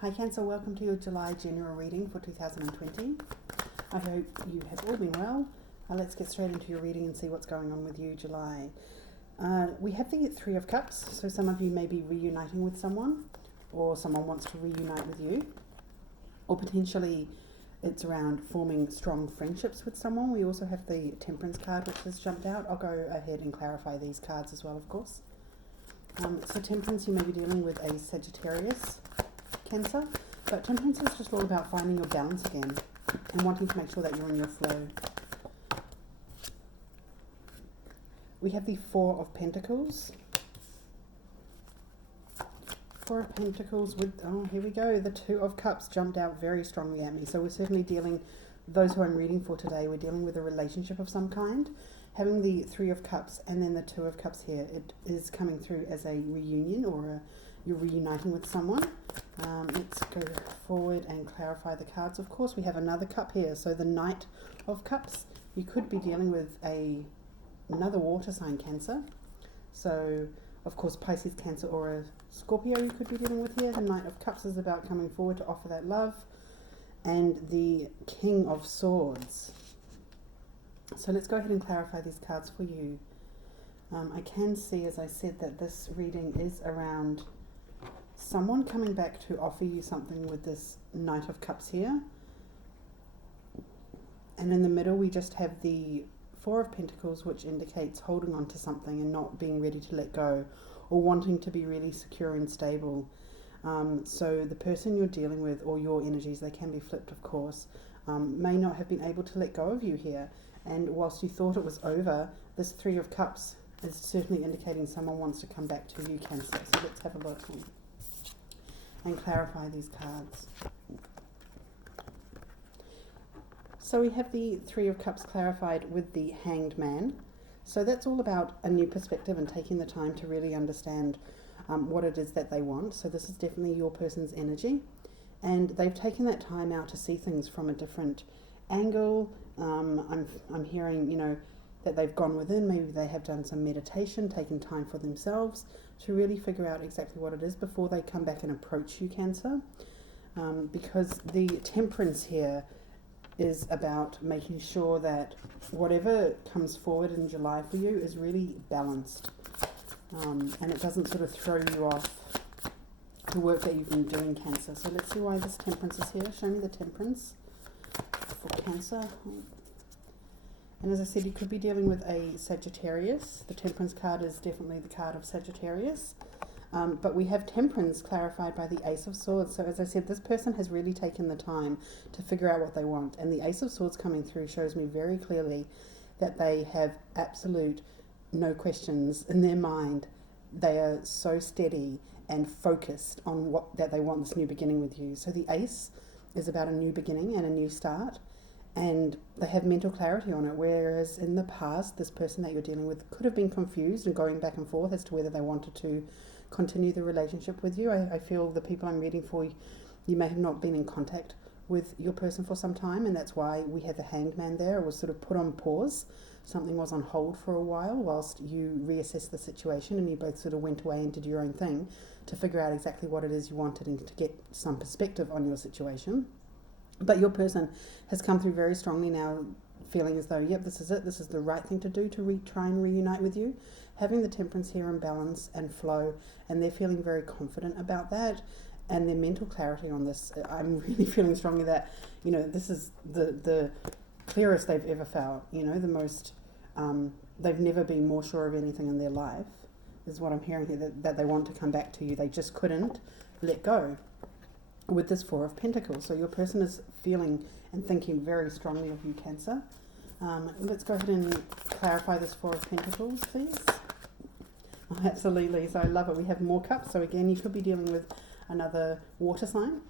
Hi Cancer, welcome to your July general reading for 2020. I hope you have all been well. Let's get straight into your reading and see what's going on with you, July. We have the Three of Cups, so some of you may be reuniting with someone, or someone wants to reunite with you, or potentially it's around forming strong friendships with someone. We also have the Temperance card which has jumped out. I'll go ahead and clarify these cards as well, of course. So Temperance, you may be dealing with a Sagittarius, Cancer, but Temperance is just all about finding your balance again and wanting to make sure that you're in your flow. We have the Four of Pentacles. Four of Pentacles with, oh, here we go, the Two of Cups jumped out very strongly at me. So we're certainly dealing, those who I'm reading for today, we're dealing with a relationship of some kind. Having the Three of Cups and then the Two of Cups here, it is coming through as a reunion or you're reuniting with someone. Let's go forward and clarify the cards. Of course, we have another cup here. So the Knight of Cups, you could be dealing with another water sign, Cancer. So, of course, Pisces, Cancer, or a Scorpio you could be dealing with here. The Knight of Cups is about coming forward to offer that love. And the King of Swords. So let's go ahead and clarify these cards for you. I can see, as I said, that this reading is around someone coming back to offer you something with this Knight of Cups here. And in the middle we just have the Four of Pentacles, which indicates holding on to something and not being ready to let go, or wanting to be really secure and stable. So the person you're dealing with, or your energies, they can be flipped of course, may not have been able to let go of you here. And whilst you thought it was over, this Three of Cups is certainly indicating someone wants to come back to you, Cancer. So let's have a look and clarify these cards. So we have the Three of Cups clarified with the Hanged Man. So that's all about a new perspective and taking the time to really understand what it is that they want. So this is definitely your person's energy. And they've taken that time out to see things from a different angle. I'm hearing, that they've gone within. Maybe they have done some meditation, taken time for themselves to really figure out exactly what it is before they come back and approach you, Cancer. Because the Temperance here is about making sure that whatever comes forward in July for you is really balanced. And it doesn't sort of throw you off the work that you've been doing, Cancer. So let's see why this Temperance is here. Show me the Temperance for Cancer. And as I said, you could be dealing with a Sagittarius. The Temperance card is definitely the card of Sagittarius. But we have Temperance clarified by the Ace of Swords. So as I said, this person has really taken the time to figure out what they want. And the Ace of Swords coming through shows me very clearly that they have absolute no questions in their mind. They are so steady and focused on that they want this new beginning with you. So the Ace is about a new beginning and a new start. And they have mental clarity on it, whereas in the past, this person that you're dealing with could have been confused and going back and forth as to whether they wanted to continue the relationship with you. I feel the people I'm reading for, you may have not been in contact with your person for some time, and that's why we had the Hanged Man there. It was sort of put on pause. Something was on hold for a while whilst you reassessed the situation, and you both sort of went away and did your own thing to figure out exactly what it is you wanted and to get some perspective on your situation. But your person has come through very strongly now, feeling as though, yep, this is it. This is the right thing to do to try and reunite with you. Having the Temperance here in balance and flow, and they're feeling very confident about that. And their mental clarity on this, I'm really feeling strongly that, this is the clearest they've ever felt, the most, they've never been more sure of anything in their life, is what I'm hearing here, that they want to come back to you. They just couldn't let go with this Four of Pentacles. So your person is feeling and thinking very strongly of you, Cancer. Let's go ahead and clarify this Four of Pentacles, please. Oh, absolutely. So I love it. We have more cups. So again, you could be dealing with another water sign.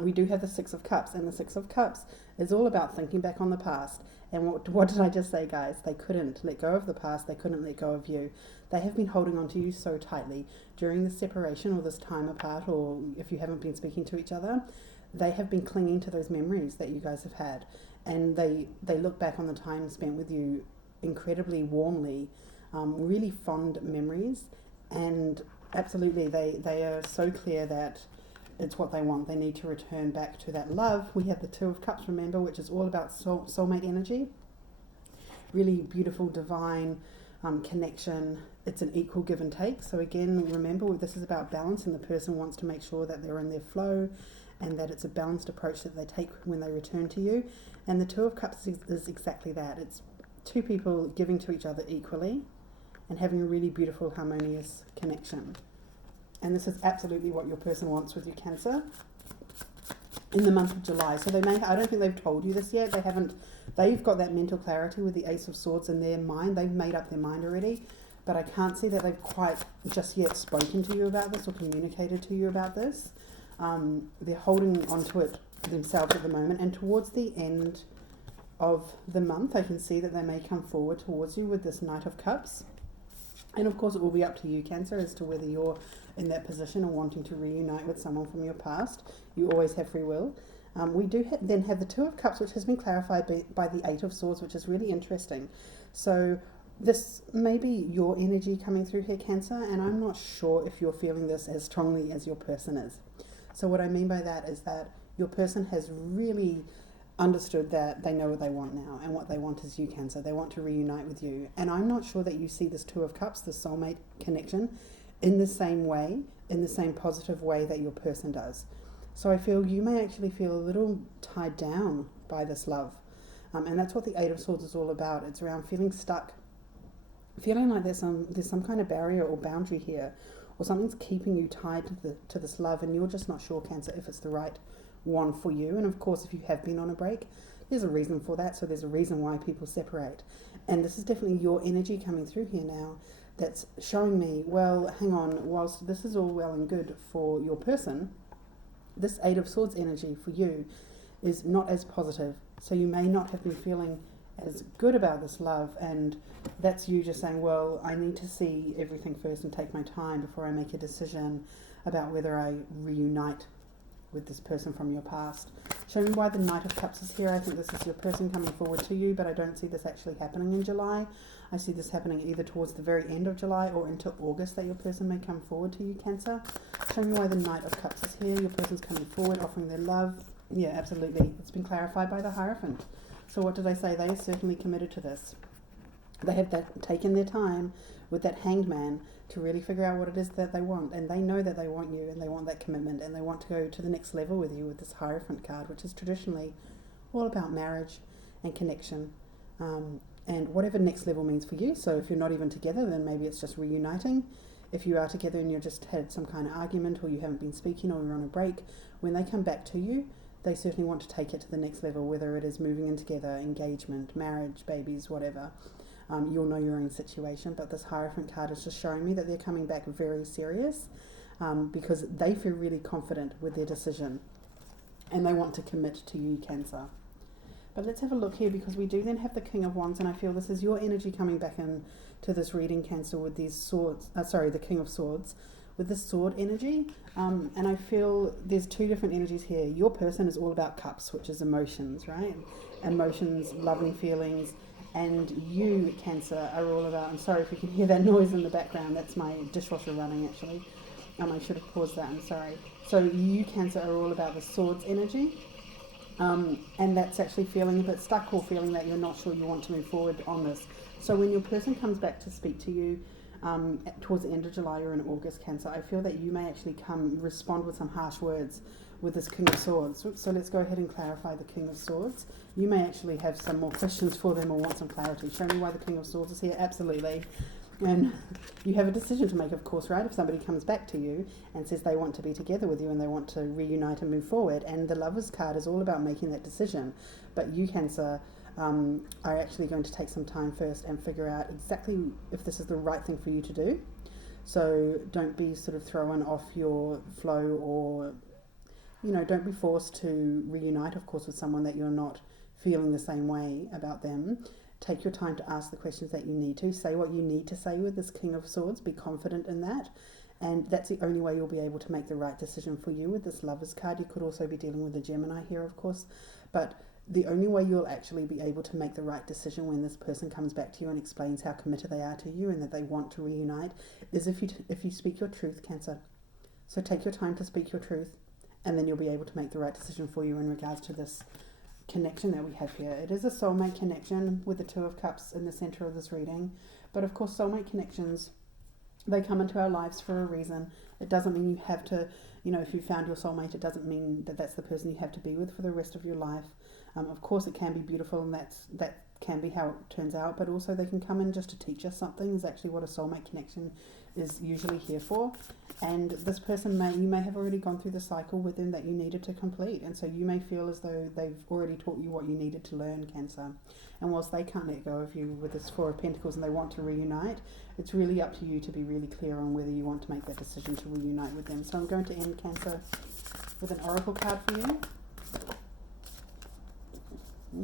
We do have the Six of Cups, and the Six of Cups is all about thinking back on the past. And what did I just say, guys? They couldn't let go of the past. They couldn't let go of you. They have been holding on to you so tightly during this separation or this time apart, or if you haven't been speaking to each other. They have been clinging to those memories that you guys have had. And they look back on the time spent with you incredibly warmly, really fond memories. And absolutely, they are so clear that it's what they want. They need to return back to that love. We have the Two of Cups, remember, which is all about soulmate energy. Really beautiful, divine connection. It's an equal give and take. So again, remember, this is about balance, and the person wants to make sure that they're in their flow and that it's a balanced approach that they take when they return to you. And the Two of Cups is exactly that. It's two people giving to each other equally and having a really beautiful, harmonious connection. And this is absolutely what your person wants with you, Cancer, in the month of July. So I don't think they've told you this yet. They've got that mental clarity with the Ace of Swords in their mind. They've made up their mind already, but I can't see that they've quite just yet spoken to you about this or communicated to you about this. They're holding on to it themselves at the moment, and towards the end of the month, I can see that they may come forward towards you with this Knight of Cups. And of course, it will be up to you, Cancer, as to whether you're in that position or wanting to reunite with someone from your past. You always have free will. We do then have the Two of Cups, which has been clarified by the Eight of Swords, which is really interesting. So this may be your energy coming through here, Cancer, and I'm not sure if you're feeling this as strongly as your person is. So what I mean by that is that your person has really understood that they know what they want now, and what they want is you, Cancer. They want to reunite with you. And I'm not sure that you see this Two of Cups, the soulmate connection, in the same way, in the same positive way that your person does. So I feel you may actually feel a little tied down by this love. And that's what the Eight of Swords is all about. It's around feeling stuck, feeling like there's some kind of barrier or boundary here, or something's keeping you tied to this love, and you're just not sure, Cancer, if it's the right one for you. And of course, if you have been on a break, there's a reason for that. So there's a reason why people separate. And this is definitely your energy coming through here now that's showing me, well, hang on, whilst this is all well and good for your person, this Eight of Swords energy for you is not as positive. So you may not have been feeling as good about this love, and that's you just saying, well, I need to see everything first and take my time before I make a decision about whether I reunite with this person from your past. Show me why the Knight of Cups is here. I think this is your person coming forward to you, but I don't see this actually happening in July. I see this happening either towards the very end of July or into August, that your person may come forward to you, Cancer. Show me why the Knight of Cups is here. Your person's coming forward, offering their love. Yeah, absolutely. It's been clarified by the Hierophant. So what did I say? They are certainly committed to this. They have taken their time with that Hanged Man to really figure out what it is that they want, and they know that they want you, and they want that commitment, and they want to go to the next level with you with this Hierophant card, which is traditionally all about marriage and connection, and whatever next level means for you. So if you're not even together, then maybe it's just reuniting. If you are together and you just had some kind of argument, or you haven't been speaking, or you're on a break, when they come back to you, they certainly want to take it to the next level, whether it is moving in together, engagement, marriage, babies, whatever. You'll know your own situation, but this Hierophant card is just showing me that they're coming back very serious, because they feel really confident with their decision, and they want to commit to you, Cancer. But let's have a look here, because we do then have the King of Wands, and I feel this is your energy coming back in to this reading, Cancer, with these swords, the King of Swords, with this sword energy, and I feel there's two different energies here. Your person is all about cups, which is emotions, right? Emotions, loving feelings. And you, Cancer, are all about, I'm sorry if you can hear that noise in the background, that's my dishwasher running actually. I should have paused that, I'm sorry. So you, Cancer, are all about the swords energy. And that's actually feeling a bit stuck, or feeling that you're not sure you want to move forward on this. So when your person comes back to speak to you towards the end of July or in August, Cancer, I feel that you may actually respond with some harsh words with this King of Swords. So let's go ahead and clarify the King of Swords. You may actually have some more questions for them or want some clarity. Show me why the King of Swords is here. Absolutely. And you have a decision to make, of course, right? If somebody comes back to you and says they want to be together with you and they want to reunite and move forward, and the Lovers card is all about making that decision. But you, Cancer, are actually going to take some time first and figure out exactly if this is the right thing for you to do. So don't be sort of thrown off your flow, or don't be forced to reunite, of course, with someone that you're not feeling the same way about them. Take your time to ask the questions that you need to. Say what you need to say with this King of Swords. Be confident in that. And that's the only way you'll be able to make the right decision for you with this Lovers card. You could also be dealing with a Gemini here, of course. But the only way you'll actually be able to make the right decision when this person comes back to you and explains how committed they are to you and that they want to reunite is if you speak your truth, Cancer. So take your time to speak your truth. and then you'll be able to make the right decision for you in regards to this connection that we have here. It is a soulmate connection with the Two of Cups in the center of this reading, but of course soulmate connections, they come into our lives for a reason. It doesn't mean you have to, if you found your soulmate, it doesn't mean that that's the person you have to be with for the rest of your life. Of course it can be beautiful, and that can be how it turns out, but also they can come in just to teach us something, is actually what a soulmate connection is usually here for. And this person you may have already gone through the cycle with them that you needed to complete, and so you may feel as though they've already taught you what you needed to learn, Cancer. And whilst they can't let go of you with this Four of Pentacles and they want to reunite, it's really up to you to be really clear on whether you want to make that decision to reunite with them. So I'm going to end, Cancer, with an oracle card for you.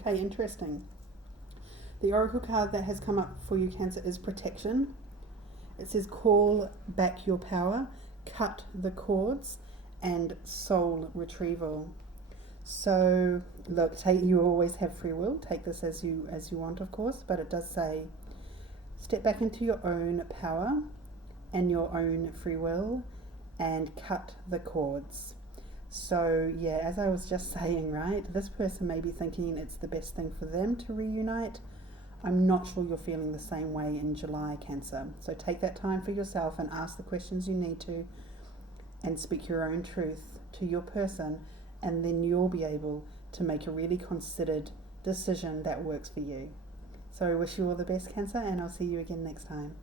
Okay, interesting. The oracle card that has come up for you, Cancer, is protection. It says call back your power, cut the cords, and soul retrieval. So look, you always have free will. Take this as you want, of course, but it does say step back into your own power and your own free will and cut the cords. So yeah, as I was just saying, right, this person may be thinking it's the best thing for them to reunite. I'm not sure you're feeling the same way in July, Cancer. So take that time for yourself and ask the questions you need to and speak your own truth to your person, and then you'll be able to make a really considered decision that works for you. So I wish you all the best, Cancer, and I'll see you again next time.